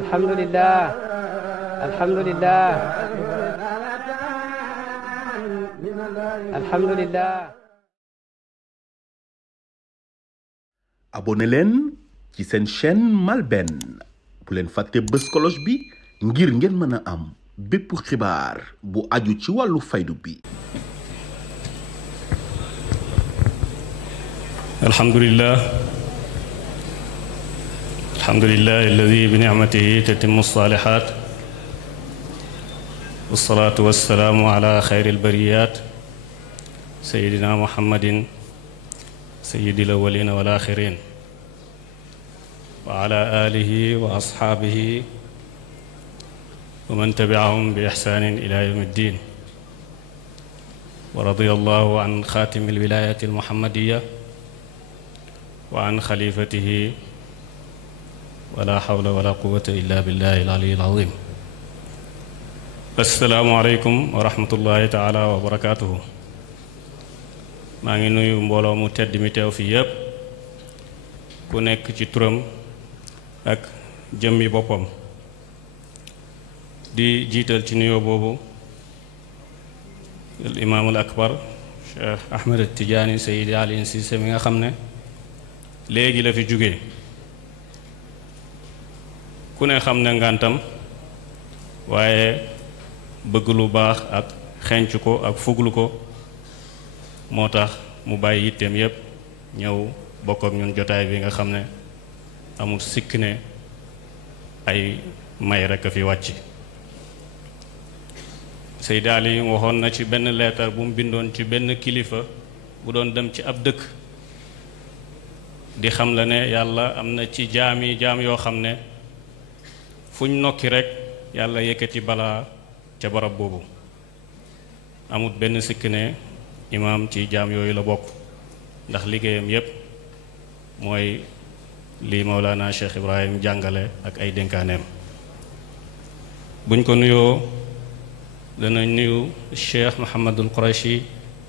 alhamdulillah alhamdulillah alhamdulillah. abonné leen ci seen chaîne MALBN bu leen fàtte bës cloche bi ngir ngeen mën a am bépp xibaar bu aju ci wàllu faydu bi. alhamdulillah alladi bi ni'matihi tatimmu salihat wassalatu wassalaamu ala xayril bariyat sayyidina muhammadin sayyidil awwalina wal axirin wa ala alihi wa ashaabihi wa man tabi'ahum bi ihsanin ila yawmi ddin wa radiyallahu an xaatimil wilayati al muhammadiyya wa an xalifatihi wala hawla wala quwwata illa billahi al aliyyil azim. assalaamu aleykum wa rahmatullahi taala wa barakaatuhu. maa ngi nuyu mbooloo mu tedd mi teew fi yépp ku nekk ci turam ak jëmmi boppam di jiital ci nuyoo boobu al imaamul akbar Cheikh Ahmed Tidiane Seydi Aliou Cissé mi nga xam ne léegi la fi jóge ku ne xam ne ngantam waaye bëgg lu baax ak xenc ko ak fuglu ko moo tax mu bàyyi yitteem yépp ñëw bokk ak ñun jotaay bi nga xam ne amul sikk ne ay may rekk a fi wàcc. Seydi Ali waxoon na ci benn leetar bu mu bindoon ci benn kilifa bu doon dem ci ab dëkk di xam la ne yàlla am na ci jaam yoo xam ne fuñ nokki rekk yàlla yëkkati balaa ca barab boobu. amul benn sikk ne imaam ci jaam yooyu la bokk ndax liggéeyam yépp mooy li Mawlana Cheikh Ibrahim jàngale ak ay dénkaaneem. buñ ko nuyoo dana nuyu Cheikh Mouhamadul Qurashi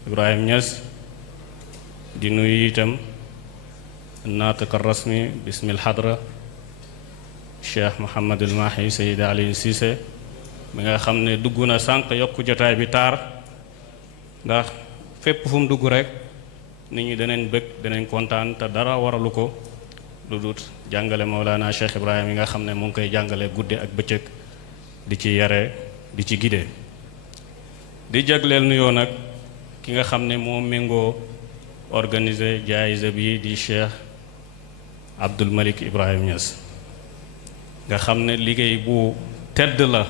Ibrahim Niass di nuyu itam naatiq rasmi bismil hadra Cheikh Mouhamadul Mahi Seydi Aliou Cissé mi nga xam ne dugg na sànq yokk jotaay bi taar ndax fépp fu mu dugg rek nit ñi danañ bëgg danañ kontaan te dara waralu ko lu dut jàngale Mawlana Cheikh Ibrahim yi nga xam ne mu ngi koy jàngale gudde ak bëccëg di ci yare di ci gide. di jagleel nuyoo nag ki nga xam ne moo méngoo organiser jaayisa bi di Cheikh Abdul Malik Ibrahim Niass nga xam ne liggéey bu tedd la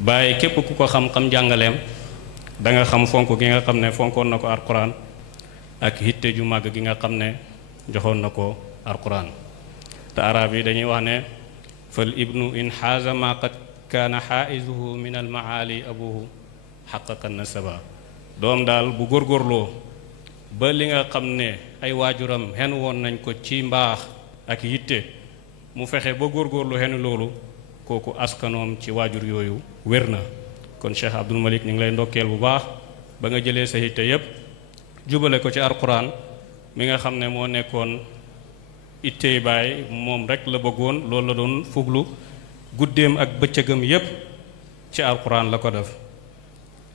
bàyyi képp ku ko xam-xam jàngaleem danga xam fonk gi nga xam ne fonkoon na ko alquran ak hitte ju màgg gi nga xam ne joxoon na ko alquran. te arab yi dañuy wax ne fal ibnu in xaaza ma qad kaana xaa'izuhu min al maali abuhu xaqaqa nasaba. doom daal bu góorgóorloo ba li nga xam ne ay waajuram xen woon nañ ko ci mbaax ak yitte mu fexe ba góorgóorlu xen loolu kooku askanoom ci waajur yooyu wér na. kon Cheikh Abdul Malik ñu ngi lay ndokkeel bu baax ba nga jëlee sa yitte yépp jubale ko ci alquran mi nga xam ne moo nekkoon ittey baay moom rek la bëggoon loolu la doon fuglu guddeem ak bëccëgam yépp ci alquran la ko def.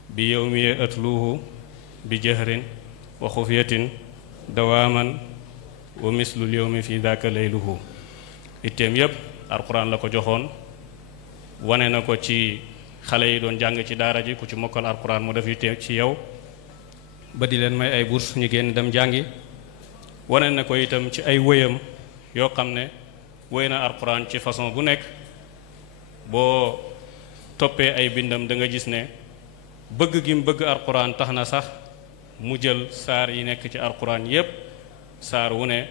bi yawmi atluhu bi jahrin wa xufiyatin dawaaman wa mislul yawmi fi daaka layluhu. itteem yépp alquran la ko joxoon wane na ko ci xale yi doon jàng ci daara ji ku ci mokkal alquran mu def yitte ci yow ba di leen may ay bourse ñu génn dem jàngi. wane na ko itam ci ay wëyam yoo xam ne wëy na alquran ci façon bu nekk boo toppee ay bindam da nga gis ne bëgg gi mu bëgg alquran tax na sax mu jël saar yi nekk ci alquran yépp saar wu ne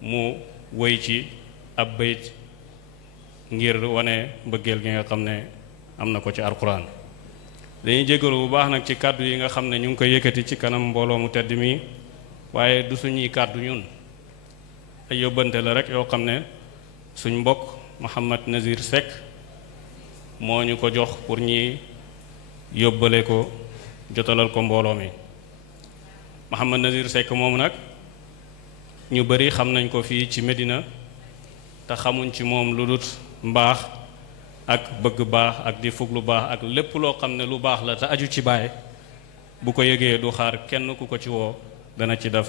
mu wëy ci ab bayt ngir wane mbëggeel gi nga xam ne am na ko ci alquran. dañuy jégalu bu baax nag ci kàddu yi nga xam ne ñu ngi koy yëkkati ci kanam mbooloo mu tedd mi waaye du suñuy kàddu ñun ay yóbbante la rek yoo xam ne suñ mbokk Mouhamad Nazir Seck moo ñu ko jox pour ñi yóbbale ko jotalal ko mbooloo mi. Mouhamad Nazir Seck moom nag ñu bari xam nañ ko fii ci Medina te xamuñ ci moom lu dut mbaax ak bëgg baax ak di fug lu baax ak lépp loo xam ne lu baax la te aju ci baay bu ko yëgee du xaar kenn ku ko ci woo dana ci def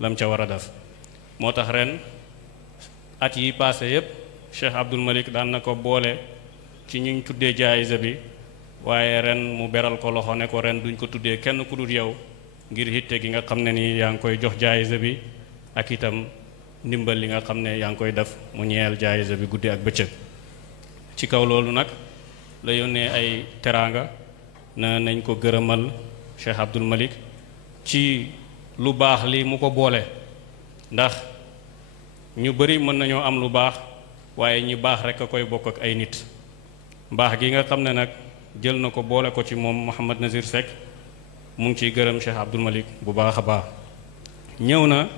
lam ca war a def. moo tax ren at yi passé yépp Cheikh Abdul Malik daan na ko boole ci ñuñ tuddee jaayisa bi, waaye ren mu beral ko loxo ne ko ren duñ ko tuddee kenn ku dul yow ngir hitte gi nga xam ne ni yaa ngi koy jox jaayisa bi ak itam ndimbal li nga xam ne yaa ngi koy def mu ñeel jaayisa bi guddi ak bëccëg. ci kaw loolu nag la yónnee ay teraanga na nañ ko gërëmal Cheikh Abdul Malik ci lu baax li mu ko boole, ndax ñu bari mën nañoo am lu baax waaye ñi baax rek a koy bokk ak ay nit. mbaax gi nga xam ne nag jël na ko boole ko ci moom Mouhamad Nazir Seck mu ngi ciy gërëm Cheikh Abdul Malik bu baax a baax. ñëw na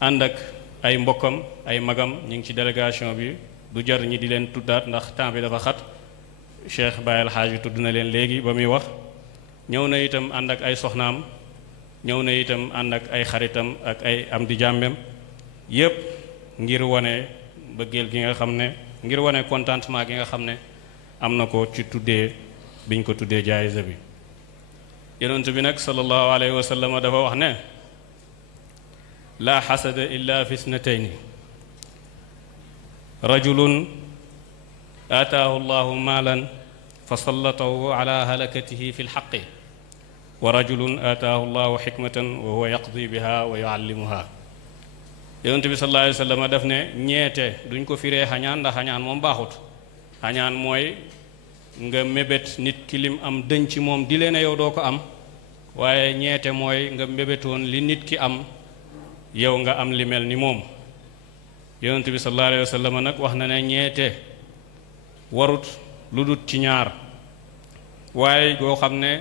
ànd ak ay mbokkam ay magam ñu ngi ci délégation bi, du jar ñi di leen tuddaat ndax temps bi dafa xat. Cheikh Baye El Hadj tudd na leen léegi ba muy wax. ñëw na itam ànd ak ay soxnaam, ñëw na itam ànd ak ay xaritam ak ay am di jàmbem yépp ngir wane bëggeel gi nga xam ne, ngir wane contentement gi nga xam ne am na ko ci tuddee biñ ko tuddee jaayisa bi. yonent bi nag sallallahu alayhi wa sallam dafa wax ne laa xasada illa fi snatayni rajulun aataahu llahu maalan fa sallatahu ala halakatihi fi lxaqi wa rajulun aataahu llahu xikmatan wa huwa yaqdi biha wa yuallimuha. yonent bi sallallahu alayhi wa sallam daf ne ñeete duñ ko firee xañaan ndax xañaan moom baaxut. xañaan mooy nga mébét nit ki lim am dëñ ci moom di leen yow doo ko am, waaye ñeete mooy nga mébétoon li nit ki am yow nga am li mel ni moom. yonent bi sallallahu alayhi wa sallam nag wax na ne ñeete warut lu dut ci ñaar, waaye goo xam ne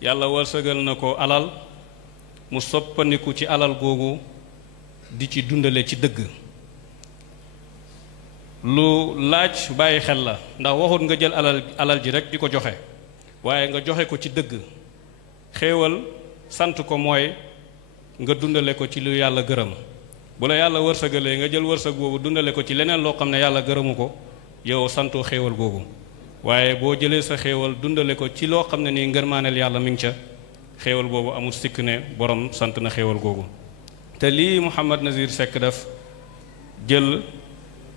yàlla wërsëgal na ko alal mu soppandiku ci alal googu di ci dundale ci dëgg. lu laaj bàyyi xel la, ndax waxut nga jël alal ji rek di ko joxe, waaye nga joxe ko ci dëgg. xéewal sant ko mooy nga dundale ko ci lu yàlla gërëm. bu la yàlla wërsëgalee nga jël wërsëg boobu dundale ko ci leneen loo xam ne yàlla gërëmu ko, yow santoo xéewal googu. waaye boo jëlee sa xéewal dundale ko ci loo xam ne nii ngërmaaneel yàlla mi ngi ca, xéewal boobu amul sikk ne borom sant na xéewal googu. te lii Mouhamad Nazir Seck def jël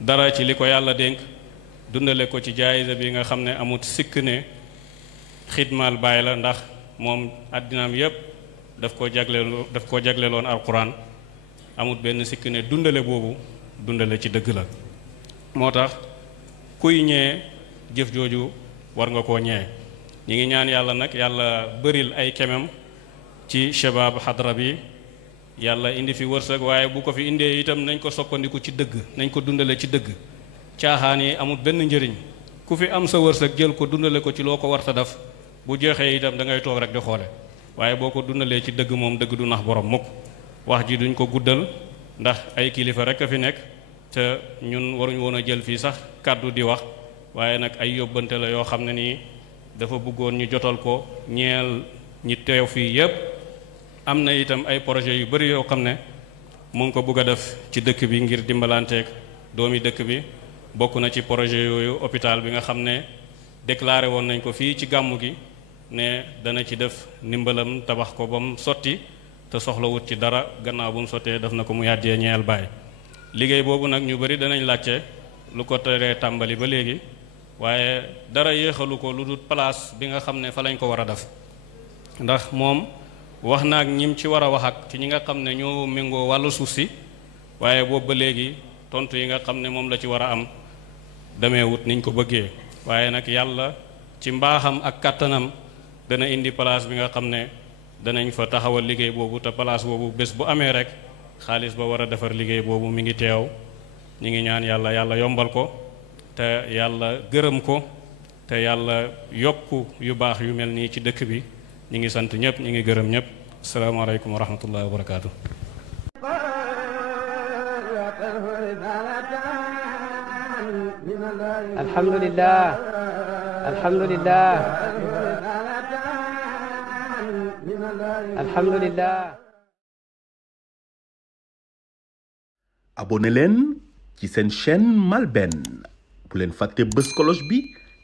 dara ci li ko yàlla dénk dundale ko ci jaayisa bi nga xam ne amut sikk ne xidmaal baay la, ndax moom àddinaam yépp daf ko jagleeloon alquran. amut benn sikk ne dundale boobu dundale ci dëgg la. moo tax kuy ñee jëf jooju war nga koo ñee. ñi ngi ñaan yàlla nag yàlla bëril ay kemam ci shabab xadra bi, yàlla indi fi wërsëg, waaye bu ko fi indee itam nañ ko soppandiku ci dëgg, nañ ko dundale ci dëgg. caaxaan yi amul benn njëriñ. ku fi am sa wërsëg jël ko dundale ko ci loo ko warta def, bu jeexee itam da ngay toog rek di xoole, waaye boo ko dundalee ci dëgg moom dëgg du nax borom mukk. wax ji duñ ko guddal ndax ay kilifa rek a fi nekk te ñun waruñ woon a jël fii sax kàddu di wax, waaye nag ay yóbbante la yoo xam ne nii dafa bëggoon ñu jotal ko ñeel ñi teew fii yépp. am na itam ay projet yu bari yoo xam ne mu ngi ko bëgg a def ci dëkk bi ngir dimbalanteeg doomi dëkk bi. bokk na ci projet yooyu hôpital bi nga xam ne déclaré woon nañ ko fii ci gàmmu gi ne dana ci def ndimbalam tabax ko ba mu sotti te soxlawut ci dara. gannaaw bu mu sottee def na ko mu yàddee ñeel baay. liggéey boobu nag ñu bari danañ laajte lu ko teree tàmbali ba léegi, waaye dara yéexalu ko lu dul place bi nga xam ne fa lañ ko war a def. ndax moom wax na ak ñim ci war a wax ak ci ñi nga xam ne ñoo méngoo wàllu suuf si, waaye boobu ba léegi tontu yi nga xam ne moom la ci war a am demee wut niñ ko bëggee. waaye nag yàlla ci mbaaxam ak kàttanam dana indi place bi nga xam ne danañ fa taxawal liggéey boobu, te place boobu bés bu amee rek xaalis ba war a defar liggéey boobu mi ngi teew. ñi ngi ñaan yàlla yàlla yombal ko, te yàlla gërëm ko, te yàlla yokku yu baax yu mel nii ci dëkk bi. ñi ngi sant ñëpp, ñi ngi gërëm ñëpp. asalaamaaleykum wa rahmatullahi wa barakaatu. alhamdulillah alhamdulillah alhamdulillah abonné leen ci seen chaîne MALBN bu leen fàtte bës cloche bi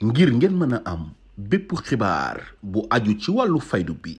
ngir ngeen mën a am bépp xibaar bu aju ci wàllu faydu bi